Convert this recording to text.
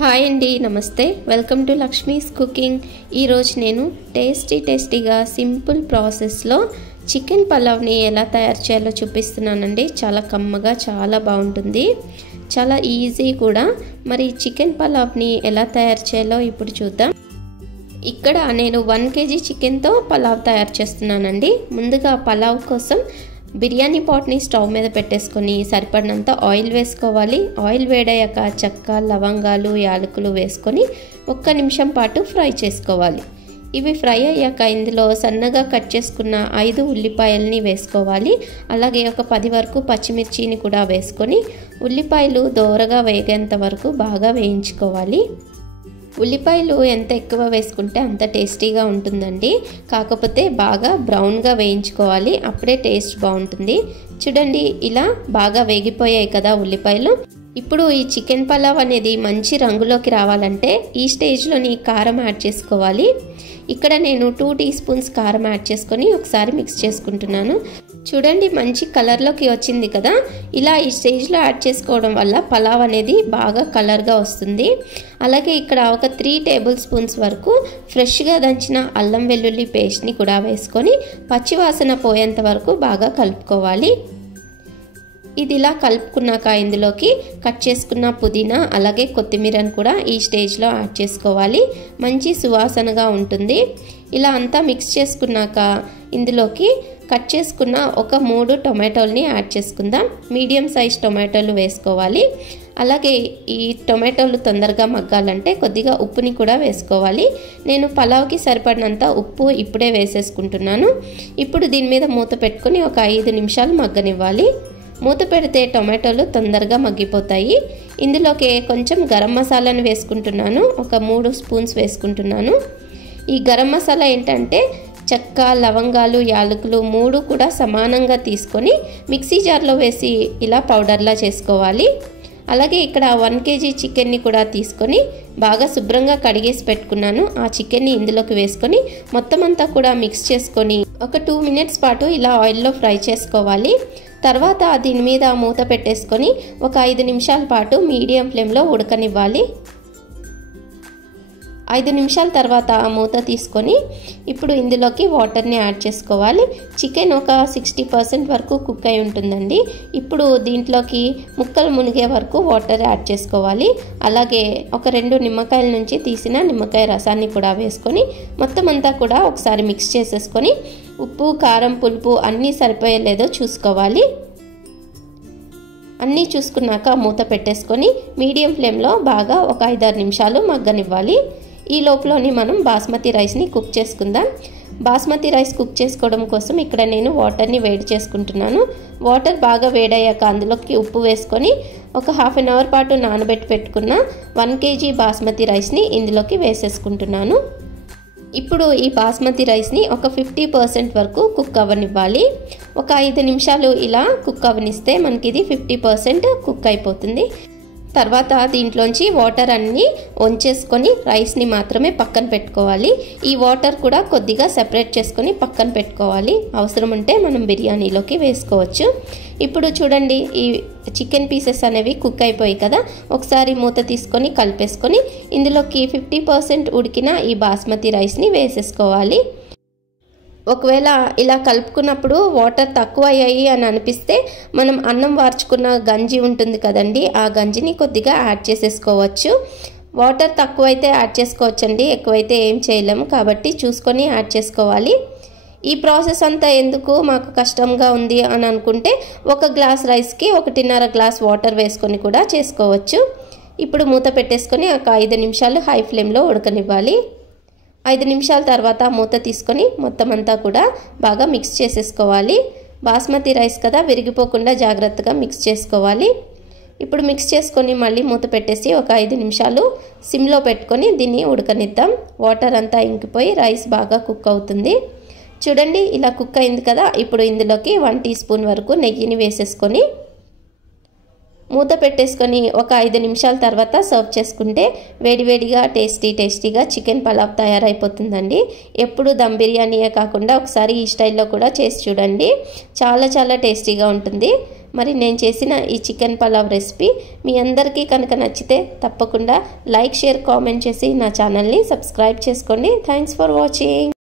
Hi అండి, నమస్తే. Welcome to Lakshmi's cooking. ఈరోజు నేను టేస్టీగా సింపుల్ ప్రాసెస్లో చికెన్ పలావ్ని ఎలా తయారు చేయాలో చూపిస్తున్నానండి. చాలా కమ్మగా, చాలా బాగుంటుంది, చాలా ఈజీ కూడా. మరి చికెన్ పలావ్ని ఎలా తయారు చేయాలో ఇప్పుడు చూద్దాం. ఇక్కడ నేను 1 kg చికెన్తో పలావ్ తయారు చేస్తున్నానండి. ముందుగా పలావ్ కోసం బిర్యానీ పాట్ని స్టవ్ మీద పెట్టేసుకొని సరిపడినంత ఆయిల్ వేసుకోవాలి. ఆయిల్ వేడయ్యాక చెక్క, లవంగాలు, యాలకులు వేసుకొని 1 నిమిషం పాటు ఫ్రై చేసుకోవాలి. ఇవి ఫ్రై అయ్యాక ఇందులో సన్నగా కట్ చేసుకున్న 5 ఉల్లిపాయలని వేసుకోవాలి. అలాగే ఒక 10 వరకు పచ్చిమిర్చిని కూడా వేసుకొని ఉల్లిపాయలు దోరగా వేగేంత వరకు బాగా వేయించుకోవాలి. ఉల్లిపాయలు ఎంత ఎక్కువ వేసుకుంటే అంత టేస్టీగా ఉంటుందండి. కాకపోతే బాగా బ్రౌన్గా వేయించుకోవాలి, అప్పుడే టేస్ట్ బాగుంటుంది. చూడండి, ఇలా బాగా వేగిపోయాయి కదా ఉల్లిపాయలు. ఇప్పుడు ఈ చికెన్ పలావ్ అనేది మంచి రంగులోకి రావాలంటే ఈ స్టేజ్లోని కారం యాడ్ చేసుకోవాలి. ఇక్కడ నేను 2 టీ స్పూన్స్ కారం యాడ్ చేసుకొని ఒకసారి మిక్స్ చేసుకుంటున్నాను. చూడండి, మంచి కలర్లోకి వచ్చింది కదా. ఇలా ఈ స్టేజ్లో యాడ్ చేసుకోవడం వల్ల పలావ్ అనేది బాగా కలర్గా వస్తుంది. అలాగే ఇక్కడ ఒక 3 టేబుల్ స్పూన్స్ వరకు ఫ్రెష్గా దంచిన అల్లం వెల్లుల్లి పేస్ట్ని కూడా వేసుకొని పచ్చివాసన పోయేంత వరకు బాగా కలుపుకోవాలి. ఇది ఇలా కలుపుకున్నాక ఇందులోకి కట్ చేసుకున్న పుదీనా అలాగే కొత్తిమీరను కూడా ఈ స్టేజ్లో యాడ్ చేసుకోవాలి. మంచి సువాసనగా ఉంటుంది. ఇలా అంతా మిక్స్ చేసుకున్నాక ఇందులోకి కట్ చేసుకున్న ఒక 3 టొమాటోల్ని యాడ్ చేసుకుందాం. మీడియం సైజ్ టొమాటోలు వేసుకోవాలి. అలాగే ఈ టొమాటోలు తొందరగా మగ్గాలంటే కొద్దిగా ఉప్పుని కూడా వేసుకోవాలి. నేను పలావ్కి సరిపడినంత ఉప్పు ఇప్పుడే వేసేసుకుంటున్నాను. ఇప్పుడు దీని మీద మూత పెట్టుకొని ఒక 5 నిమిషాలు మగ్గనివ్వాలి. మూత పెడితే టొమాటోలు తొందరగా మగ్గిపోతాయి. ఇందులోకి కొంచెం గరం మసాలాను వేసుకుంటున్నాను. ఒక 3 స్పూన్స్ వేసుకుంటున్నాను. ఈ గరం మసాలా ఏంటంటే చెక్క, లవంగాలు, యాలకులు 3 కూడా సమానంగా తీసుకొని మిక్సీ జార్లో వేసి ఇలా పౌడర్లా చేసుకోవాలి. అలాగే ఇక్కడ 1 kg చికెన్ని కూడా తీసుకొని బాగా శుభ్రంగా కడిగేసి పెట్టుకున్నాను. ఆ చికెన్ని ఇందులోకి వేసుకొని మొత్తం అంతా కూడా మిక్స్ చేసుకొని ఒక 2 మినిట్స్ పాటు ఇలా ఆయిల్లో ఫ్రై చేసుకోవాలి. తర్వాత దీని మీద మూత పెట్టేసుకొని ఒక 5 నిమిషాల పాటు మీడియం ఫ్లేమ్లో ఉడకనివ్వాలి. 5 నిమిషాల తర్వాత మూత తీసుకొని ఇప్పుడు ఇందులోకి వాటర్ని యాడ్ చేసుకోవాలి. చికెన్ ఒక 60% వరకు కుక్ అయి ఉంటుందండి. ఇప్పుడు దీంట్లోకి ముక్కలు మునిగే వరకు వాటర్ యాడ్ చేసుకోవాలి. అలాగే ఒక 2 నిమ్మకాయల నుంచి తీసిన నిమ్మకాయ రసాన్ని కూడా వేసుకొని మొత్తం అంతా కూడా ఒకసారి మిక్స్ చేసేసుకొని ఉప్పు, కారం, పులుపు అన్నీ సరిపోయేలేదో చూసుకోవాలి. అన్నీ చూసుకున్నాక మూత పెట్టేసుకొని మీడియం ఫ్లేమ్లో బాగా ఒక 5-6 నిమిషాలు మగ్గనివ్వాలి. ఈ లోపలని మనం బాస్మతి రైస్ని కుక్ చేసుకుందాం. బాస్మతి రైస్ కుక్ చేసుకోవడం కోసం ఇక్కడ నేను వాటర్ని వేడి చేసుకుంటున్నాను. వాటర్ బాగా వేడయ్యాక అందులోకి ఉప్పు వేసుకొని ఒక 1/2 అవర్ పాటు నానబెట్టి పెట్టుకున్న 1 kg బాస్మతి రైస్ని ఇందులోకి వేసేసుకుంటున్నాను. ఇప్పుడు ఈ బాస్మతి రైస్ని ఒక 50% వరకు కుక్ అవ్వనివ్వాలి. ఒక 5 నిమిషాలు ఇలా కుక్ అవ్వనిస్తే మనకి ఇది 50% కుక్ అయిపోతుంది. తర్వాత దీంట్లోంచి వాటర్ అన్నీ వంచేసుకొని రైస్ని మాత్రమే పక్కన పెట్టుకోవాలి. ఈ వాటర్ కూడా కొద్దిగా సెపరేట్ చేసుకొని పక్కన పెట్టుకోవాలి. అవసరం ఉంటే మనం బిర్యానీలోకి వేసుకోవచ్చు. ఇప్పుడు చూడండి, ఈ చికెన్ పీసెస్ అనేవి కుక్ అయిపోయాయి కదా. ఒకసారి మూత తీసుకొని కలిపేసుకొని ఇందులోకి 50% ఉడికిన ఈ బాస్మతి రైస్ని వేసేసుకోవాలి. ఒకవేళ ఇలా కలుపుకున్నప్పుడు వాటర్ తక్కువ అయ్యాయి అని అనిపిస్తే మనం అన్నం వార్చుకున్న గంజి ఉంటుంది కదండి, ఆ గంజిని కొద్దిగా యాడ్ చేసేసుకోవచ్చు. వాటర్ తక్కువైతే యాడ్ చేసుకోవచ్చండి, ఎక్కువైతే ఏం చేయలేము. కాబట్టి చూసుకొని యాడ్ చేసుకోవాలి. ఈ ప్రాసెస్ అంతా ఎందుకు, మాకు కష్టంగా ఉంది అని అనుకుంటే 1 గ్లాస్ రైస్కి 1.5 గ్లాస్ వాటర్ వేసుకొని కూడా చేసుకోవచ్చు. ఇప్పుడు మూత పెట్టేసుకొని ఒక 5 నిమిషాలు హై ఫ్లేమ్లో ఉడకనివ్వాలి. 5 నిమిషాల తర్వాత మూత తీసుకొని మొత్తం అంతా కూడా బాగా మిక్స్ చేసేసుకోవాలి. బాస్మతి రైస్ కదా, విరిగిపోకుండా జాగ్రత్తగా మిక్స్ చేసుకోవాలి. ఇప్పుడు మిక్స్ చేసుకొని మళ్ళీ మూత పెట్టేసి ఒక 5 నిమిషాలు సిమ్లో పెట్టుకొని దీన్ని ఉడకనిద్దాం. వాటర్ అంతా ఇంకిపోయి రైస్ బాగా కుక్ అవుతుంది. చూడండి, ఇలా కుక్ అయింది కదా. ఇప్పుడు ఇందులోకి 1 టీ స్పూన్ వరకు నెయ్యిని వేసేసుకొని మూత పెట్టేసుకొని ఒక 5 నిమిషాల తర్వాత సర్వ్ చేసుకుంటే వేడివేడిగా టేస్టీగా చికెన్ పలావ్ తయారైపోతుందండి. ఎప్పుడు దమ్ బిర్యానీయే కాకుండా ఒకసారి ఈ స్టైల్లో కూడా చేసి చూడండి. చాలా టేస్టీగా ఉంటుంది. మరి నేను చేసిన ఈ చికెన్ పలావ్ రెసిపీ మీ అందరికీ కనుక నచ్చితే తప్పకుండా లైక్, షేర్, కామెంట్ చేసి నా ఛానల్ని సబ్స్క్రైబ్ చేసుకోండి. Thanks for watching.